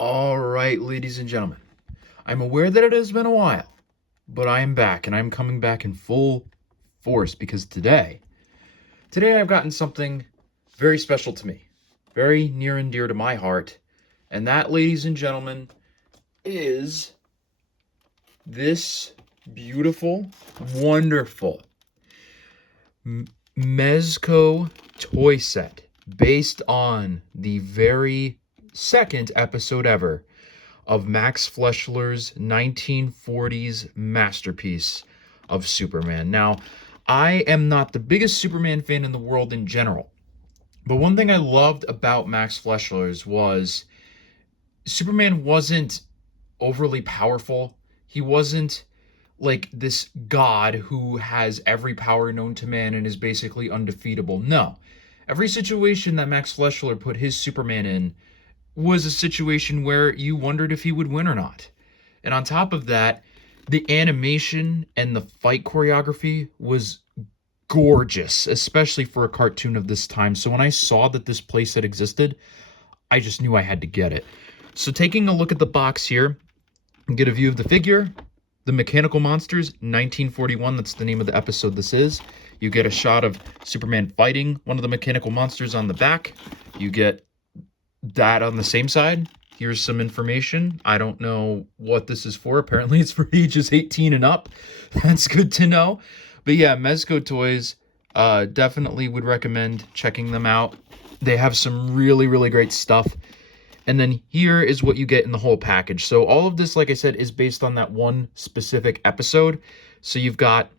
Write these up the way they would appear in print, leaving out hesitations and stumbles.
All right, ladies and gentlemen, I'm aware that it has been a while, but I am back and I'm coming back in full force because today I've gotten something very special to me, very near and dear to my heart, and that, ladies and gentlemen, is this beautiful, wonderful Mezco toy set based on the very second episode ever of Max Fleischer's 1940's masterpiece of Superman. Now, I am not the biggest Superman fan in the world in general, but one thing I loved about Max Fleischer's was Superman wasn't overly powerful. He wasn't like this god who has every power known to man and is basically undefeatable. No. Every situation that Max Fleischer put his Superman in was a situation where you wondered if he would win or not. And on top of that, the animation and the fight choreography was gorgeous, especially for a cartoon of this time. So when I saw that this playset existed, I just knew I had to get it. So taking a look at the box here, get a view of the figure, the Mechanical Monsters, 1941, that's the name of the episode this is. You get a shot of Superman fighting one of the Mechanical Monsters on the back. You get that on the same side. Here's some information. I don't know what this is for. Apparently it's for ages 18 and up. That's good to know. But yeah, Mezco Toys, definitely would recommend checking them out. They have some really, really great stuff. And then here is what you get in the whole package. So all of this, like I said, is based on that one specific episode. So you've got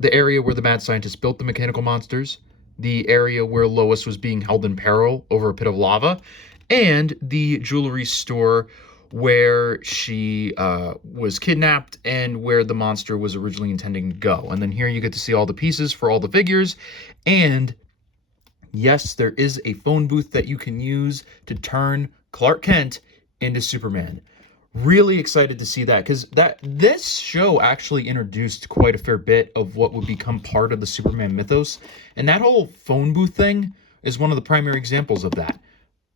the area where the mad scientist built the mechanical monsters, the area where Lois was being held in peril over a pit of lava, and the jewelry store where she was kidnapped and where the monster was originally intending to go. And then here you get to see all the pieces for all the figures. And yes, there is a phone booth that you can use to turn Clark Kent into Superman. Really excited to see that, because this show actually introduced quite a fair bit of what would become part of the Superman mythos, and that whole phone booth thing is one of the primary examples of that.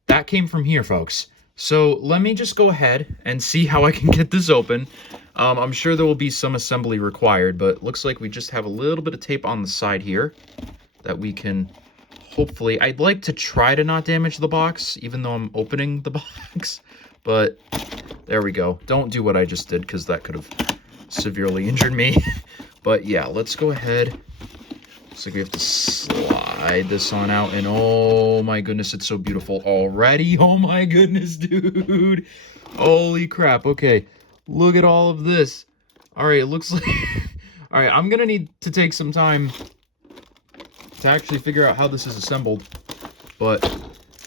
That came from here, folks. So let me just go ahead and see how I can get this open. I'm sure there will be some assembly required, but it looks like we just have a little bit of tape on the side here that we can hopefully... I'd like to try to not damage the box, even though I'm opening the box, but... there we go. Don't do what I just did, because that could have severely injured me. But yeah, let's go ahead. Looks like we have to slide this on out, and oh my goodness, it's so beautiful already. Oh my goodness, dude. Holy crap. Okay, look at all of this. All right, it looks like... all right, I'm going to need to take some time to actually figure out how this is assembled. But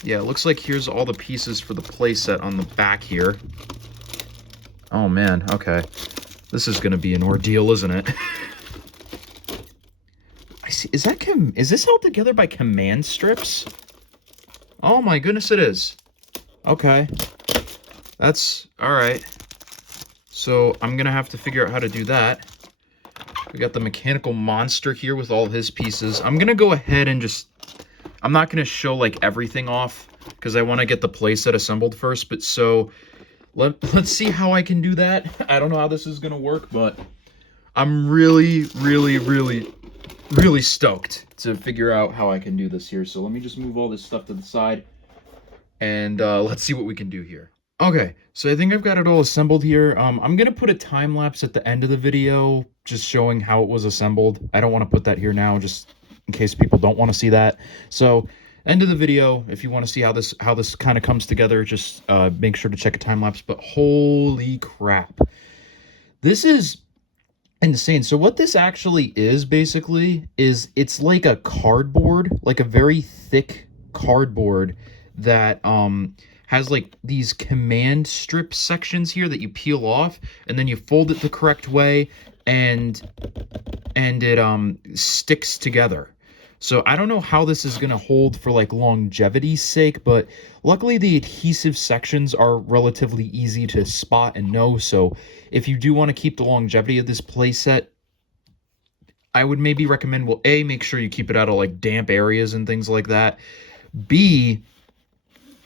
yeah, it looks like here's all the pieces for the playset on the back here. Oh man, okay. This is gonna be an ordeal, isn't it? I see. Is this held together by command strips? Oh my goodness, it is. Okay. That's alright. So I'm gonna have to figure out how to do that. We got the mechanical monster here with all his pieces. I'm gonna go ahead and I'm not gonna show like everything off because I want to get the playset assembled first, but so let's see how I can do that. I don't know how this is going to work, but I'm really, really, really, really stoked to figure out how I can do this here. So let me just move all this stuff to the side, and let's see what we can do here. Okay, so I think I've got it all assembled here. I'm going to put a time lapse at the end of the video just showing how it was assembled. I don't want to put that here now just in case people don't want to see that. So end of the video, if you want to see how this kind of comes together, just make sure to check a time lapse. But holy crap, this is insane. So what this actually is basically is it's like a cardboard, like a very thick cardboard that has like these command strip sections here that you peel off, and then you fold it the correct way, and it sticks together. So I don't know how this is going to hold for like longevity's sake, but luckily the adhesive sections are relatively easy to spot and know. So if you do want to keep the longevity of this playset, I would maybe recommend, well, A, make sure you keep it out of like damp areas and things like that. B,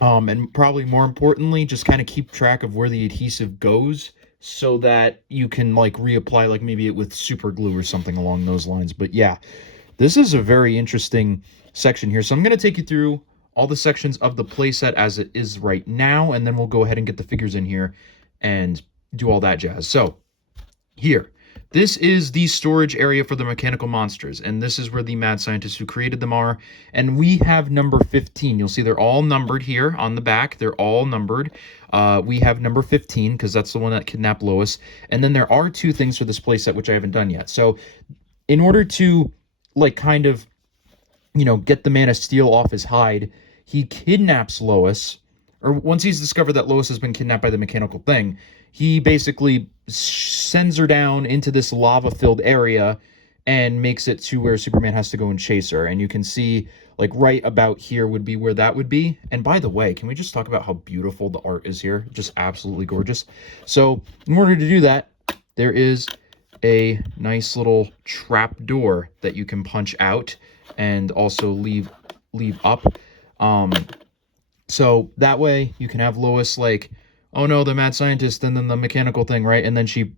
And probably more importantly, just kind of keep track of where the adhesive goes so that you can like reapply, like maybe it with super glue or something along those lines. But yeah, this is a very interesting section here. So I'm going to take you through all the sections of the playset as it is right now, and then we'll go ahead and get the figures in here and do all that jazz. So here, this is the storage area for the mechanical monsters, and this is where the mad scientists who created them are. And we have number 15. You'll see they're all numbered here on the back. They're all numbered. We have number 15 because that's the one that kidnapped Lois. And then there are two things for this playset which I haven't done yet. So in order to like kind of, you know, get the Man of Steel off his hide, he kidnaps Lois, or once he's discovered that Lois has been kidnapped by the mechanical thing, he basically sends her down into this lava-filled area and makes it to where Superman has to go and chase her. And you can see, like, right about here would be where that would be. And by the way, can we just talk about how beautiful the art is here? Just absolutely gorgeous. So in order to do that, there is a nice little trap door that you can punch out and also leave up. So that way you can have Lois like, oh no, the mad scientist, and then the mechanical thing, right? And then she,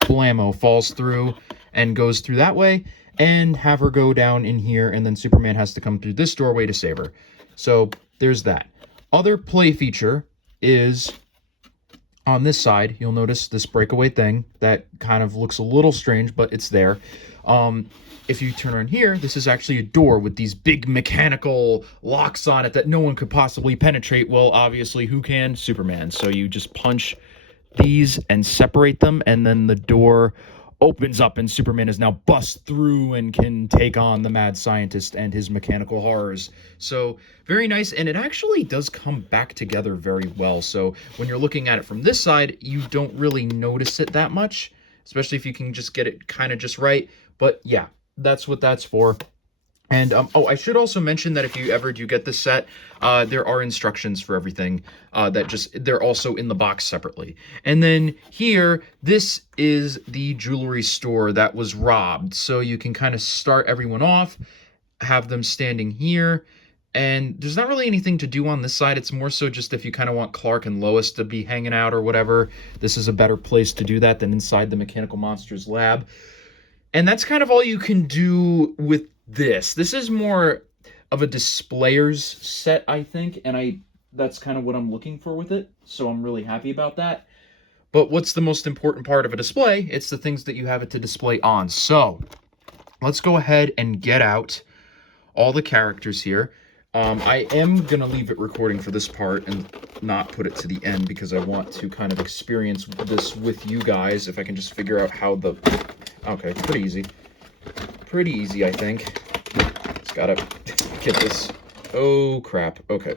blammo, falls through and goes through that way, and have her go down in here, and then Superman has to come through this doorway to save her. So there's that. Other play feature is on this side. You'll notice this breakaway thing that kind of looks a little strange, but it's there. If you turn around here, this is actually a door with these big mechanical locks on it that no one could possibly penetrate. Well, obviously, who can? Superman. So you just punch these and separate them, and then the door opens up, and Superman is now bust through and can take on the mad scientist and his mechanical horrors. So very nice, and it actually does come back together very well. So when you're looking at it from this side, you don't really notice it that much, especially if you can just get it kind of just right. But yeah, that's what that's for. And oh, I should also mention that if you ever do get this set, there are instructions for everything they're also in the box separately. And then here, this is the jewelry store that was robbed. So you can kind of start everyone off, have them standing here, and there's not really anything to do on this side. It's more so just if you kind of want Clark and Lois to be hanging out or whatever, this is a better place to do that than inside the Mechanical Monsters lab. And that's kind of all you can do with this. This is more of a displayer's set, I think, and that's kind of what I'm looking for with it, so I'm really happy about that. But what's the most important part of a display? It's the things that you have it to display on. So let's go ahead and get out all the characters here. I am going to leave it recording for this part and not put it to the end because I want to kind of experience this with you guys. If I can just figure out how the... Okay, pretty easy. Pretty easy, I think. Just gotta get this. Oh, crap. Okay.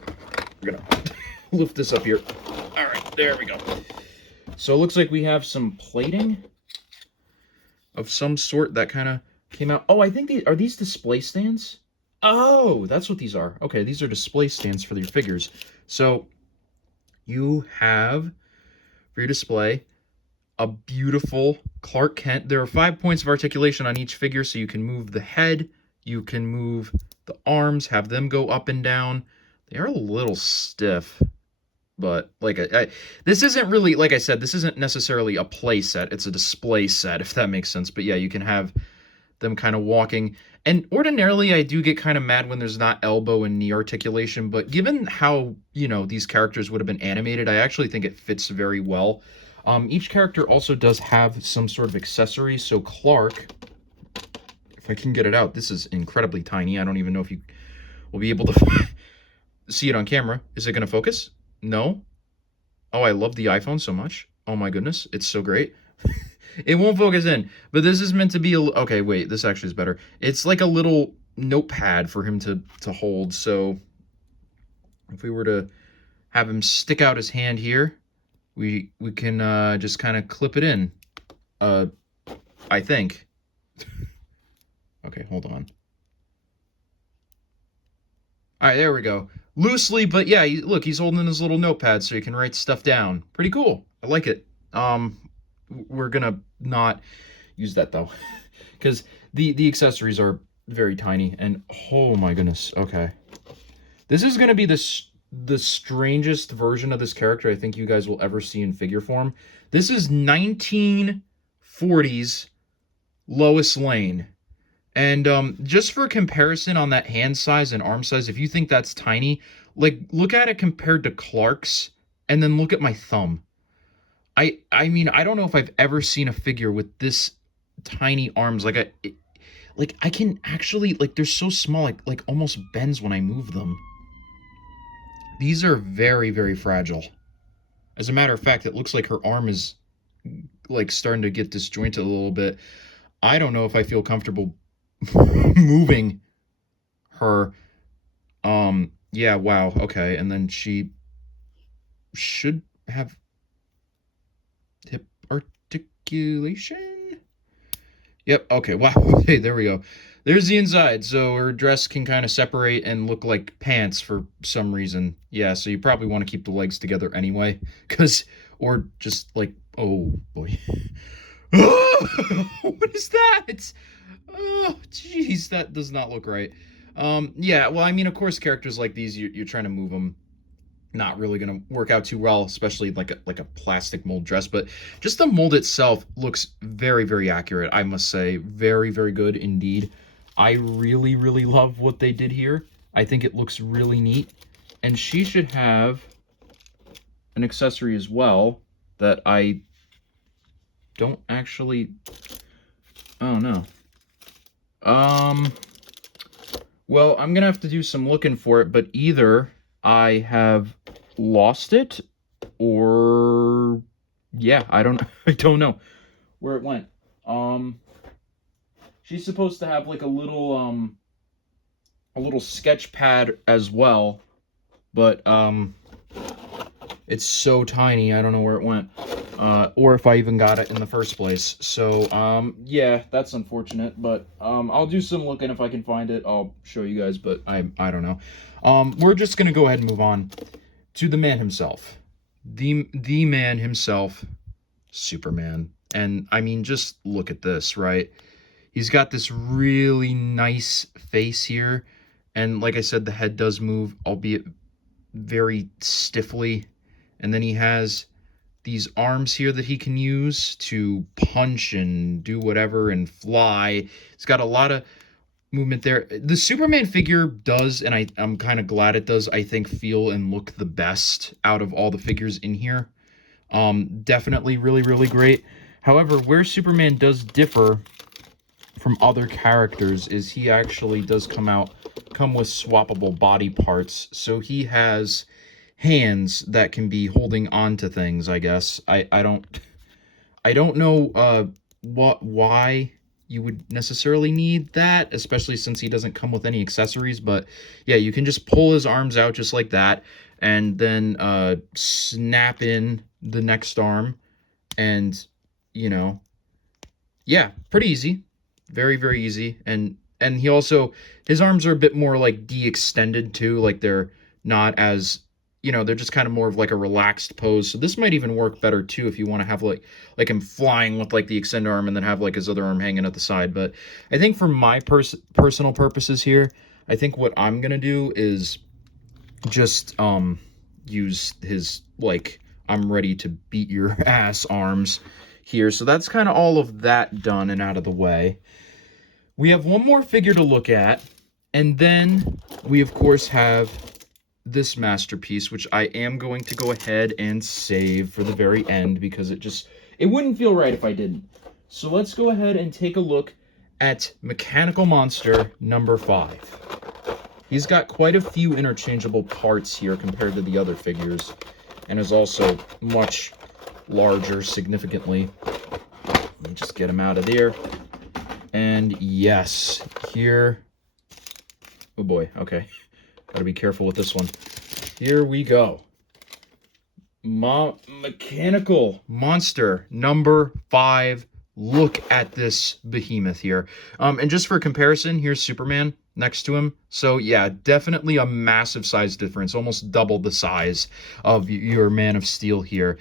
We're gonna lift this up here. All right, there we go. So it looks like we have some plating of some sort that kind of came out. Oh, I think are these display stands? Oh, that's what these are. Okay, these are display stands for your figures. So you have for your display a beautiful Clark Kent. There are 5 points of articulation on each figure, so you can move the head, you can move the arms, have them go up and down. They are a little stiff, but like this isn't really, like I said, this isn't necessarily a play set. It's a display set, if that makes sense. But yeah, you can have them kind of walking. And ordinarily, I do get kind of mad when there's not elbow and knee articulation, but given how, you know, these characters would have been animated, I actually think it fits very well. Each character also does have some sort of accessory. So Clark, if I can get it out, this is incredibly tiny. I don't even know if you will be able to see it on camera. Is it going to focus? No. Oh, I love the iPhone so much. Oh my goodness, it's so great. It won't focus in, but this is meant to be okay, wait, this actually is better. It's like a little notepad for him to hold. So if we were to have him stick out his hand here, we can just kind of clip it in, I think. Okay, hold on. All right, there we go. Loosely, but yeah, look, he's holding his little notepad so he can write stuff down. Pretty cool. I like it. We're gonna not use that though, because the accessories are very tiny. And oh my goodness. Okay, this is gonna be the strangest version of this character I think you guys will ever see in figure form. This is 1940's Lois Lane. And just for comparison on that hand size and arm size, if you think that's tiny, like look at it compared to Clark's, and then look at my thumb. I mean, I don't know if I've ever seen a figure with this tiny arms. Like I can actually, like, they're so small, like almost bends when I move them. These are very, very fragile. As a matter of fact, it looks like her arm is like starting to get disjointed a little bit. I don't know if I feel comfortable moving her. Yeah, wow, okay. And then she should have hip articulation. Yep, okay, wow. Hey, there we go. There's the inside. So her dress can kind of separate and look like pants for some reason. Yeah, so you probably want to keep the legs together anyway, or just like, oh boy. What is that? Oh, jeez, that does not look right. Yeah, well, I mean, of course, characters like these, you're trying to move them, not really going to work out too well, especially like a plastic mold dress. But just the mold itself looks very, very accurate, I must say. Very, very good indeed. I really, really love what they did here. I think it looks really neat. And she should have an accessory as well that I don't actually... Oh, no. Well, I'm gonna have to do some looking for it, but either I have lost it, or yeah, I don't know where it went. She's supposed to have like a little sketch pad as well, but it's so tiny, I don't know where it went. Or if I even got it in the first place. So, yeah, that's unfortunate, but, I'll do some looking. If I can find it, I'll show you guys, but I don't know. We're just gonna go ahead and move on to the man himself. The man himself, Superman. And, I mean, just look at this, right? He's got this really nice face here, and like I said, the head does move, albeit very stiffly, and then he has these arms here that he can use to punch and do whatever and fly. It's got a lot of movement there. The Superman figure does, and I'm kind of glad it does, I think, feel and look the best out of all the figures in here. Definitely really, really great. However, where Superman does differ from other characters is he actually does come with swappable body parts. So he has hands that can be holding on to things, I guess. I don't know why you would necessarily need that, especially since he doesn't come with any accessories, but yeah, you can just pull his arms out just like that, and then snap in the next arm, and, you know, yeah, pretty easy. Very, very easy. And he also, his arms are a bit more like de-extended too, like they're not as, you know, they're just kind of more of like a relaxed pose. So this might even work better too if you want to have like him flying with like the extended arm and then have like his other arm hanging at the side. But I think for my personal purposes here, I think what I'm gonna do is just use his like I'm ready to beat your ass arms here. So that's kind of all of that done and out of the way. We have one more figure to look at, and then we of course have this masterpiece, which I am going to go ahead and save for the very end because it wouldn't feel right if I didn't. So let's go ahead and take a look at Mechanical Monster number 5. He's got quite a few interchangeable parts here compared to the other figures, and is also much larger significantly. Let me just get him out of there. And yes, here, oh boy, okay. Gotta be careful with this one. Here we go. Mechanical Monster number 5. Look at this behemoth here. And just for comparison, here's Superman next to him. So yeah, definitely a massive size difference. Almost double the size of your Man of Steel here.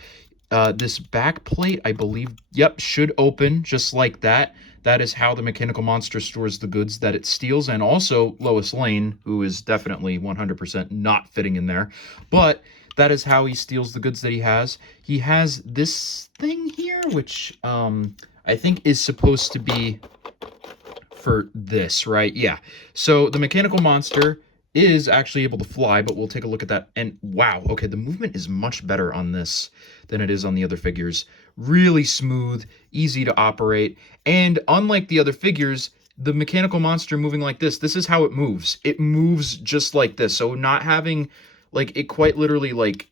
This back plate, I believe, yep, should open just like that. that is how the mechanical monster stores the goods that it steals, and also Lois Lane, who is definitely 100% not fitting in there. But that is how he steals the goods that he has. He has this thing here, which I think is supposed to be for this, right? Yeah. So the mechanical monster is actually able to fly, but we'll take a look at that. And wow, okay, the movement is much better on this than it is on the other figures. Really smooth, easy to operate, and unlike the other figures, the mechanical monster moving like this is how it moves. It moves just like this. So not having, like, it quite literally, like,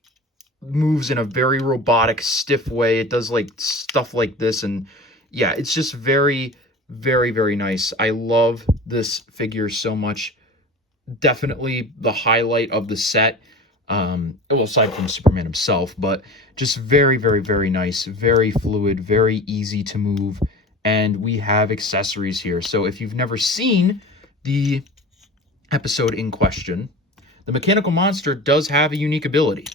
moves in a very robotic, stiff way. It does, like, stuff like this, and yeah, it's just very, very, very nice. I love this figure so much. Definitely the highlight of the set. Well, aside from Superman himself, but just very, very, very nice, very fluid, very easy to move, and we have accessories here. So if you've never seen the episode in question, the mechanical monster does have a unique ability,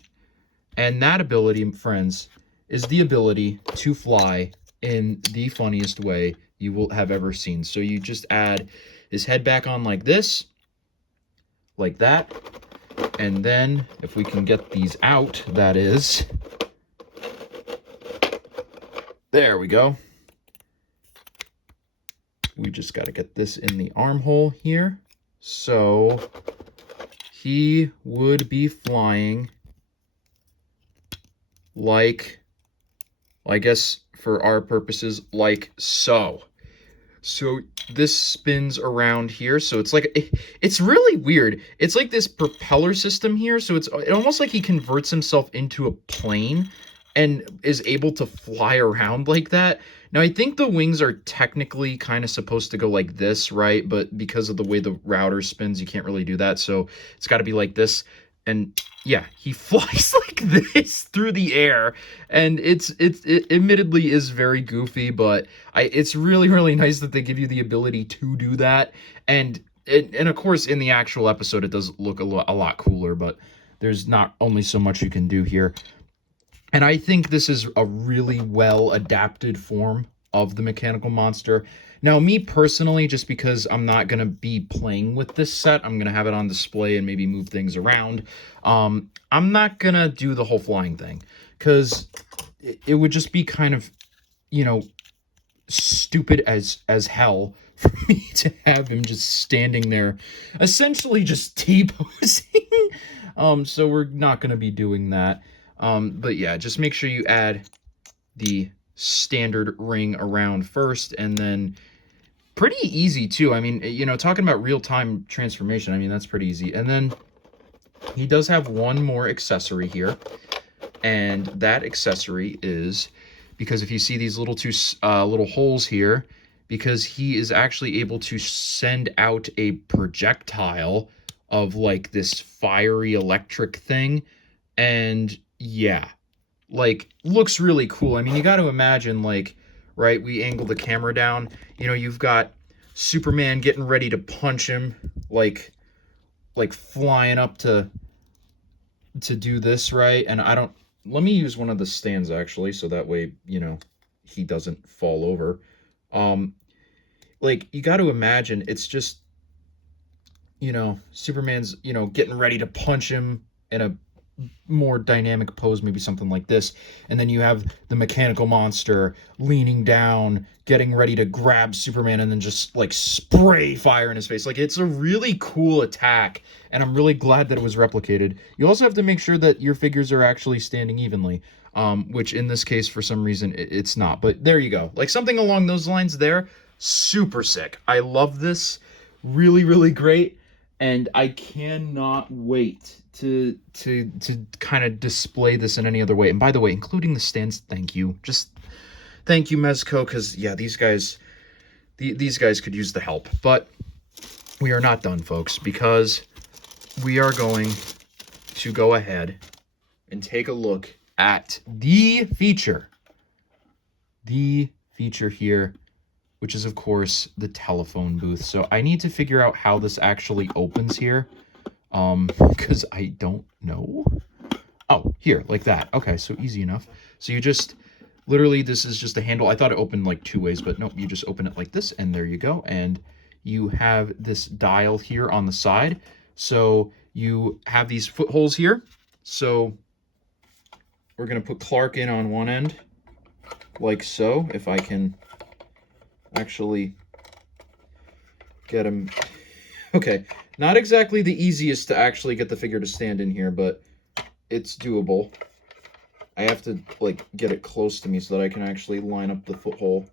and that ability, friends, is the ability to fly in the funniest way you will have ever seen. So you just add his head back on like this, like that, and then if we can get these out, that is, there we go. We just got to get this in the armhole here. So he would be flying like, well, I guess for our purposes, like so. So this spins around here. So it's like, it's really weird. It's like this propeller system here. So it's almost like he converts himself into a plane and is able to fly around like that. Now, I think the wings are technically kind of supposed to go like this, right? But because of the way the router spins, you can't really do that. So it's got to be like this. And yeah, he flies like this through the air, and it admittedly is very goofy, but it's really, really nice that they give you the ability to do that. And of course, in the actual episode, it does look a lot cooler, but there's not only so much you can do here. And I think this is a really well adapted form of the mechanical monster. Now, me personally, just because I'm not going to be playing with this set, I'm going to have it on display and maybe move things around. I'm not going to do the whole flying thing, because it would just be kind of, you know, stupid as hell for me to have him just standing there, essentially just T-posing. So we're not going to be doing that. But yeah, just make sure you add the standard ring around first, and then pretty easy too. I mean, you know, talking about real-time transformation, I mean, that's pretty easy. And then he does have one more accessory here, and that accessory is, because if you see these little little holes here, because he is actually able to send out a projectile of like this fiery electric thing, and yeah, like, looks really cool. I mean, you got to imagine, like, right, we angle the camera down, you know, you've got Superman getting ready to punch him, like flying up to do this, right? And let me use one of the stands, actually, so that way, you know, he doesn't fall over. Like, you got to imagine, it's just, you know, Superman's, you know, getting ready to punch him in a more dynamic pose, maybe something like this, and then you have the mechanical monster leaning down, getting ready to grab Superman, and then just like spray fire in his face. Like, it's a really cool attack, and I'm really glad that it was replicated. You also have to make sure that your figures are actually standing evenly, which in this case, for some reason, it's not. But there you go, like something along those lines there. Super sick. I love this. Really, really great. And I cannot wait to kind of display this in any other way. And by the way, including the stands, thank you. Just thank you, Mezco, because yeah, these guys could use the help. But we are not done, folks, because we are going to go ahead and take a look at the feature here, which is, of course, the telephone booth. So I need to figure out how this actually opens here, because I don't know. Oh, here, like that. Okay, so easy enough. So you just Literally, this is just a handle. I thought it opened like 2 ways, but nope, you just open it like this, and there you go. And you have this dial here on the side. So you have these footholes here. So we're going to put Clark in on one end, like so, if I can actually get him. Okay, not exactly the easiest to actually get the figure to stand in here, but it's doable. I have to, like, get it close to me so that I can actually line up the foothole.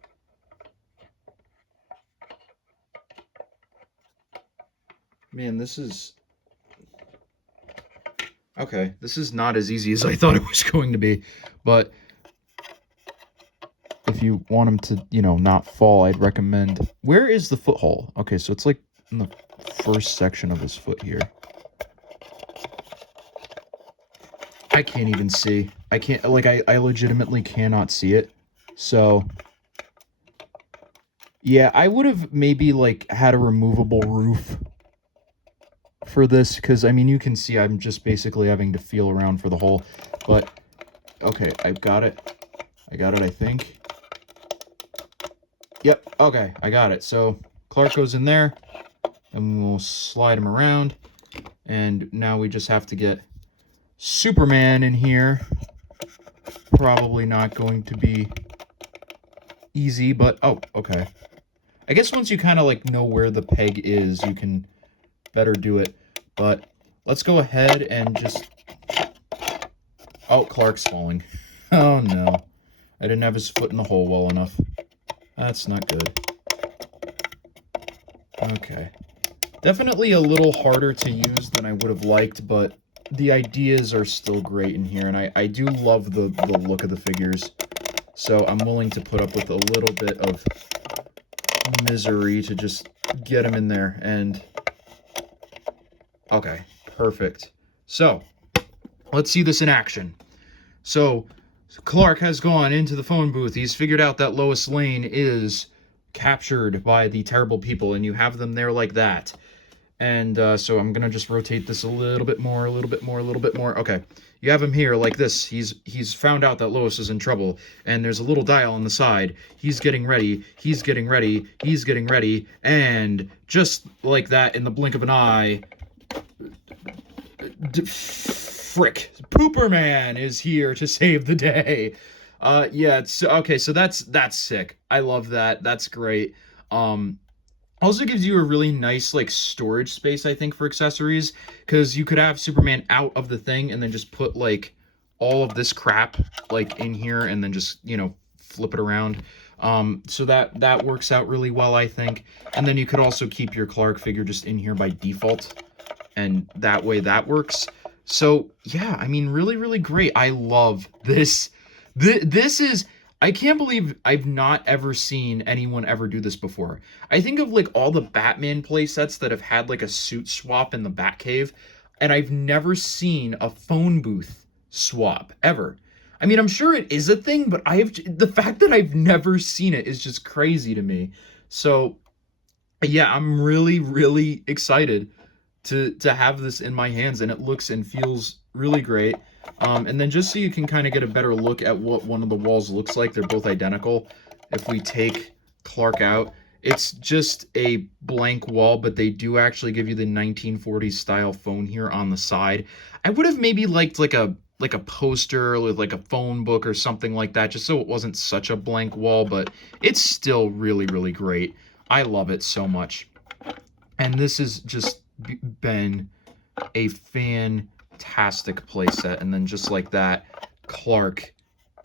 Man, this is... Okay, this is not as easy as I thought it was going to be, but if you want him to, you know, not fall, I'd recommend... Where is the foothole? Okay, so it's like in the first section of his foot here. I can't even see. I can't, like, I legitimately cannot see it. So, yeah, I would have maybe, like, had a removable roof for this, because, I mean, you can see I'm just basically having to feel around for the hole. But, okay, I've got it. I got it, I think. Yep, okay, I got it. So, Clark goes in there, and we'll slide him around. And now we just have to get Superman in here. Probably not going to be easy, but oh, okay. I guess once you kind of like know where the peg is, you can better do it. But let's go ahead and just... Oh, Clark's falling. Oh no. I didn't have his foot in the hole well enough. That's not good. Okay. Definitely a little harder to use than I would have liked, but the ideas are still great in here, and I do love the look of the figures. So I'm willing to put up with a little bit of misery to just get them in there. And okay, perfect. So let's see this in action. So Clark has gone into the phone booth. He's figured out that Lois Lane is captured by the terrible people, and you have them there like that. And so I'm gonna just rotate this a little bit more, a little bit more, a little bit more. Okay, you have him here like this. He's found out that Lois is in trouble, and there's a little dial on the side. He's getting ready. He's getting ready. He's getting ready, and just like that, in the blink of an eye, frick, Pooperman is here to save the day. Yeah. It's okay. So that's sick. I love that. That's great. Also gives you a really nice, like, storage space, I think, for accessories, because you could have Superman out of the thing and then just put, like, all of this crap, like, in here and then just, you know, flip it around. So that works out really well, I think. And then you could also keep your Clark figure just in here by default, and that way that works. So, yeah, I mean, really, really great. I love this. This is... I can't believe I've not ever seen anyone ever do this before. I think of, like, all the Batman playsets that have had, like, a suit swap in the Batcave, and I've never seen a phone booth swap, ever. I mean, I'm sure it is a thing, but the fact that I've never seen it is just crazy to me. So, yeah, I'm really, really excited to have this in my hands, and it looks and feels really great. And then just so you can kind of get a better look at what one of the walls looks like, they're both identical. If we take Clark out, it's just a blank wall, but they do actually give you the 1940s style phone here on the side. I would have maybe liked like a poster with like a phone book or something like that, just so it wasn't such a blank wall, but it's still really, really great. I love it so much. And this has just been a fantastic playset. And then just like that, Clark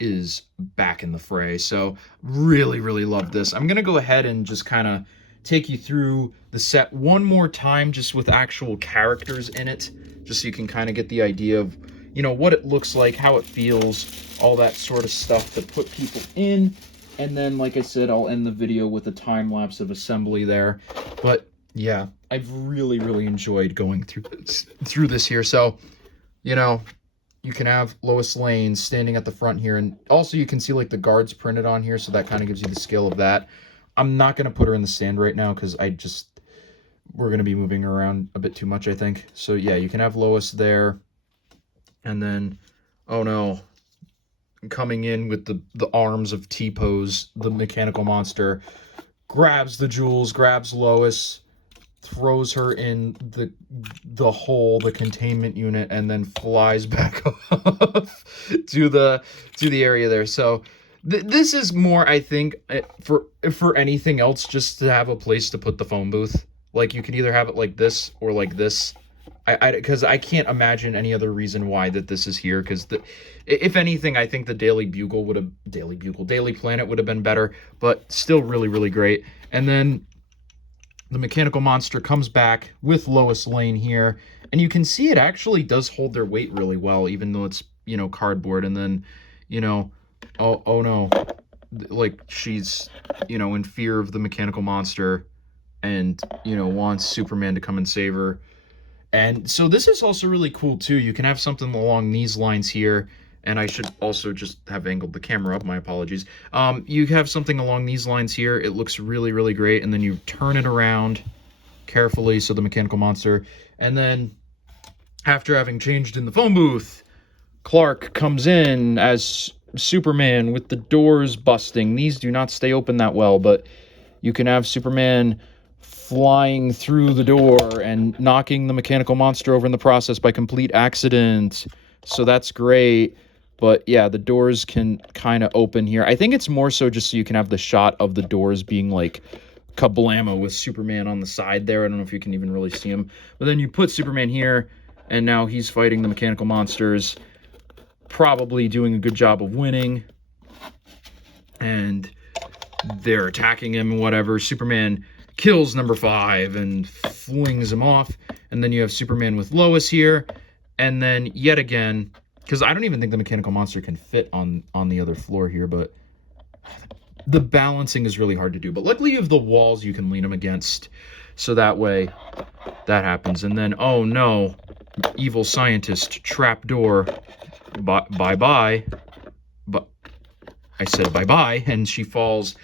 is back in the fray. So really, really love this. I'm gonna go ahead and just kind of take you through the set one more time, just with actual characters in it, just so you can kind of get the idea of, you know, what it looks like, how it feels, all that sort of stuff to put people in. And then, like I said, I'll end the video with a time lapse of assembly there. But yeah, I've really, really enjoyed going through this here. So, you know, you can have Lois Lane standing at the front here, and also you can see like the guards printed on here, so that kind of gives you the scale of that. I'm not going to put her in the stand right now because we're going to be moving her around a bit too much, I think. So yeah, you can have Lois there. And then, oh no, coming in with the arms of T-pose, the mechanical monster, grabs the jewels, grabs Lois, throws her in the hole, the containment unit, and then flies back off to the area there. So this is more, I think, for anything else, just to have a place to put the phone booth. Like, you can either have it like this or like this. Because I can't imagine any other reason why that this is here. Because if anything, I think the Daily Planet would have been better, but still really, really great. And then the mechanical monster comes back with Lois Lane here, and you can see it actually does hold their weight really well, even though it's, you know, cardboard. And then, you know, oh no, like, she's, you know, in fear of the mechanical monster, and, you know, wants Superman to come and save her. And so this is also really cool too. You can have something along these lines here, and I should also just have angled the camera up, my apologies. You have something along these lines here. It looks really, really great. And then you turn it around carefully, so the mechanical monster. And then after having changed in the phone booth, Clark comes in as Superman with the doors busting. These do not stay open that well, but you can have Superman flying through the door and knocking the mechanical monster over in the process by complete accident. So that's great. But yeah, the doors can kind of open here. I think it's more so just so you can have the shot of the doors being like kablamo with Superman on the side there. I don't know if you can even really see him. But then you put Superman here, and now he's fighting the mechanical monsters, probably doing a good job of winning. And they're attacking him and whatever. Superman kills number 5 and flings him off. And then you have Superman with Lois here. And then yet again, because I don't even think the mechanical monster can fit on the other floor here, but the balancing is really hard to do. But luckily you have the walls you can lean them against, so that way that happens. And then, oh no, evil scientist, trapdoor, bye-bye. But I said bye-bye, and she falls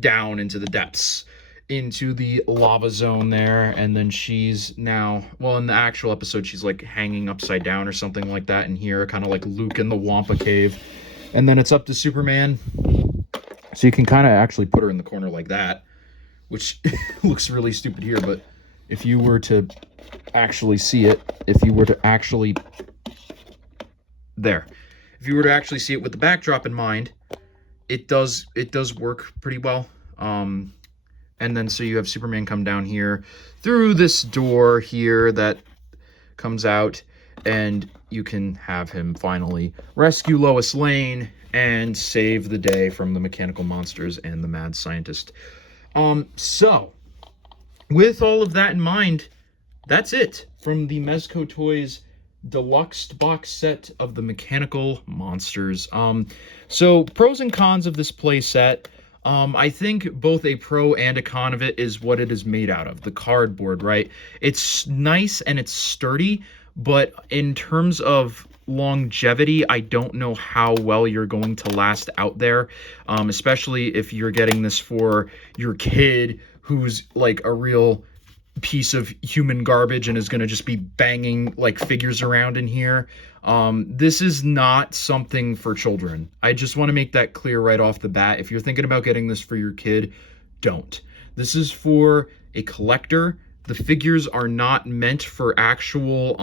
down into the depths, into the lava zone there. And then she's now, well, in the actual episode, she's like hanging upside down or something like that in here, kind of like Luke in the Wampa cave. And then it's up to Superman. So you can kind of actually put her in the corner like that, which looks really stupid here. But if you were to actually see it, if you were to actually see it with the backdrop in mind, it does work pretty well. And then so you have Superman come down here through this door here that comes out, and you can have him finally rescue Lois Lane and save the day from the mechanical monsters and the mad scientist. So with all of that in mind, that's it from the Mezco Toys deluxe box set of the mechanical monsters. So pros and cons of this play set. I think both a pro and a con of it is what it is made out of, the cardboard, right? It's nice and it's sturdy, but in terms of longevity, I don't know how well you're going to last out there, especially if you're getting this for your kid who's like a real piece of human garbage and is going to just be banging like figures around in here. This is not something for children. I just want to make that clear right off the bat. If you're thinking about getting this for your kid, don't. This is for a collector. The figures are not meant for actual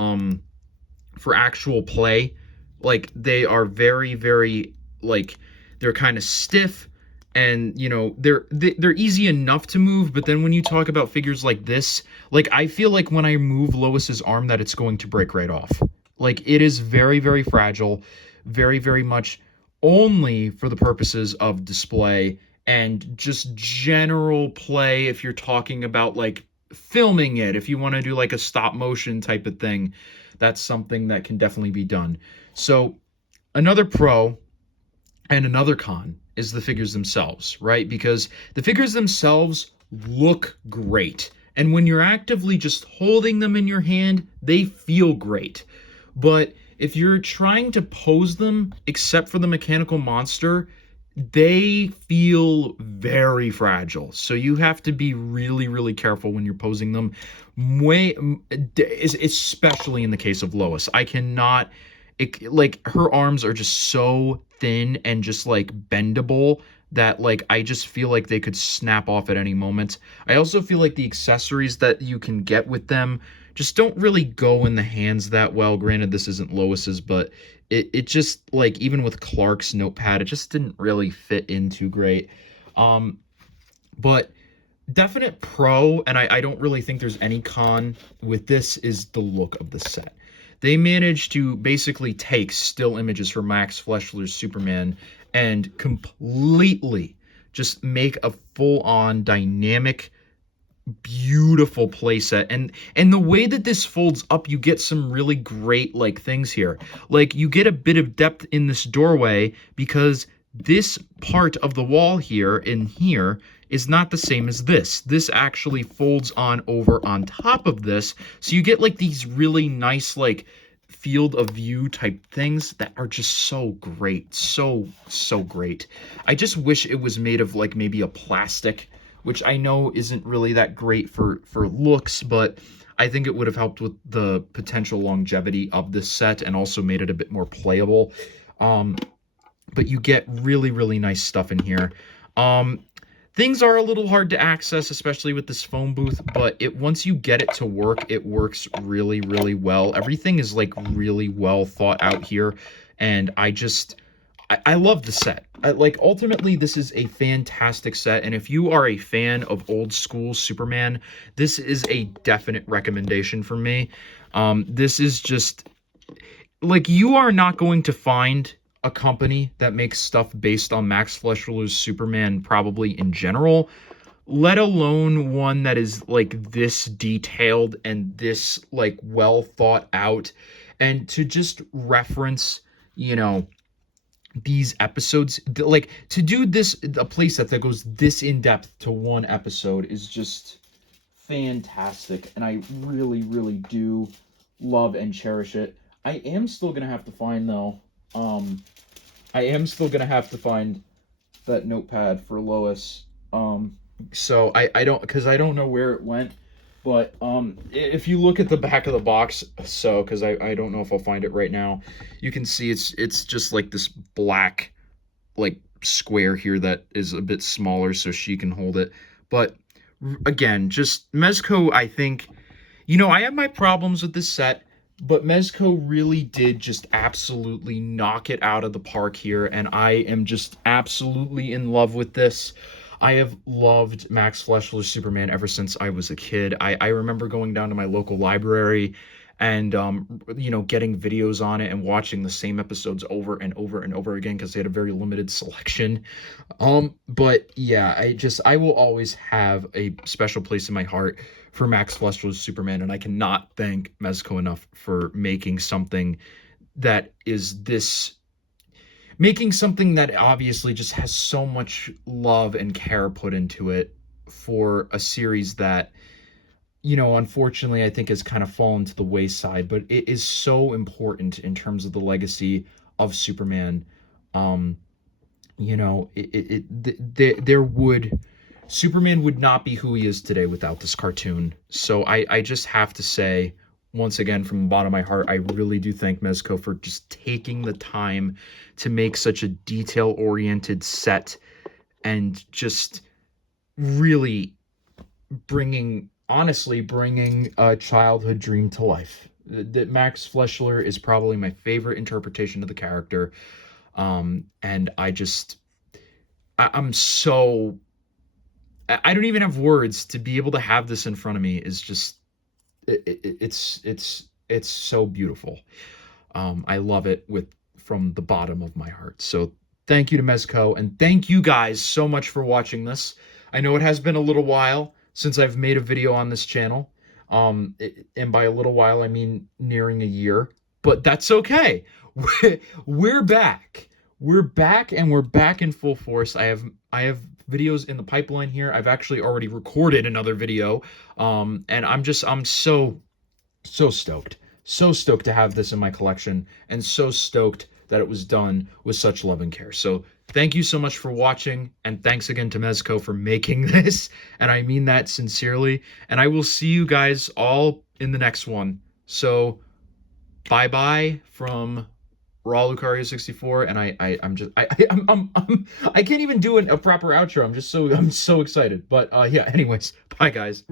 play. Like, they are very, very, like, they're kind of stiff, and, you know, they're easy enough to move. But then when you talk about figures like this, like, I feel like when I move Lois's arm that it's going to break right off. Like, it is very, very fragile, very, very much only for the purposes of display and just general play. If you're talking about like filming it, if you want to do like a stop motion type of thing, that's something that can definitely be done. So another pro and another con is the figures themselves, right? Because the figures themselves look great. And when you're actively just holding them in your hand, they feel great. But if you're trying to pose them, except for the mechanical monster, they feel very fragile. So you have to be really, really careful when you're posing them. Especially in the case of Lois. I cannot... like, her arms are just so thin and just like bendable that like I just feel like they could snap off at any moment. I also feel like the accessories that you can get with them just don't really go in the hands that well. Granted, this isn't Lois's, but it just like even with Clark's notepad, it just didn't really fit in too great. But definite pro, and I don't really think there's any con with this, is the look of the set. They managed to basically take still images from Max Fleischer's Superman and completely just make a full-on dynamic, beautiful playset. And the way that this folds up, you get some really great like things here. Like you get a bit of depth in this doorway because this part of the wall here in here is not the same as this. This actually folds on over on top of this. So you get like these really nice like field of view type things that are just so great. So great. I just wish it was made of like maybe a plastic, which I know isn't really that great for looks, but I think it would have helped with the potential longevity of this set and also made it a bit more playable. But you get really, really nice stuff in here. Things are a little hard to access, especially with this phone booth, but once you get it to work, it works really, really well. Everything is like really well thought out here, and I love the set. Like ultimately, this is a fantastic set, and if you are a fan of old school Superman, this is a definite recommendation for me. This is just like you are not going to find a company that makes stuff based on Max Fleischer's Superman probably in general, let alone one that is like this detailed and this like well thought out. And to just reference, you know, these episodes, like to do this, a playset that goes this in depth to one episode is just fantastic. And I really, really do love and cherish it. I am still going to have to find though, I am still going to have to find that notepad for Lois. So I don't, because I don't know where it went. But if you look at the back of the box, so, because I don't know if I'll find it right now, you can see it's just like this black, like, square here that is a bit smaller so she can hold it. But, again, just Mezco, I think, you know, I have my problems with this set, but Mezco really did just absolutely knock it out of the park here, and I am just absolutely in love with this. I have loved Max Fleischer's Superman ever since I was a kid. I remember going down to my local library and, you know, getting videos on it and watching the same episodes over and over and over again because they had a very limited selection. But yeah, I will always have a special place in my heart for Max Fleischer's Superman, and I cannot thank Mezco enough for making something that is this, making something that obviously just has so much love and care put into it for a series that, you know, unfortunately I think has kind of fallen to the wayside, but it is so important in terms of the legacy of Superman. You know, Superman would not be who he is today without this cartoon. So I just have to say, once again, from the bottom of my heart, I really do thank Mezco for just taking the time to make such a detail-oriented set and just really honestly bringing a childhood dream to life. That Max Fleischer is probably my favorite interpretation of the character. And I'm so, I don't even have words to be able to have this in front of me. Is just, it's so beautiful. I love it from the bottom of my heart. So thank you to Mezco, and thank you guys so much for watching this. I know it has been a little while since I've made a video on this channel. And by a little while, I mean nearing a year, but that's okay. We're back. We're back, and we're back in full force. I have videos in the pipeline here. I've actually already recorded another video. And I'm so stoked. So stoked to have this in my collection, and so stoked that it was done with such love and care. So thank you so much for watching, and thanks again to Mezco for making this, and I mean that sincerely. And I will see you guys all in the next one. So bye-bye from Raw Lucario 64, and I'm just I can't even do a proper outro. I'm so excited. But yeah, anyways, bye guys.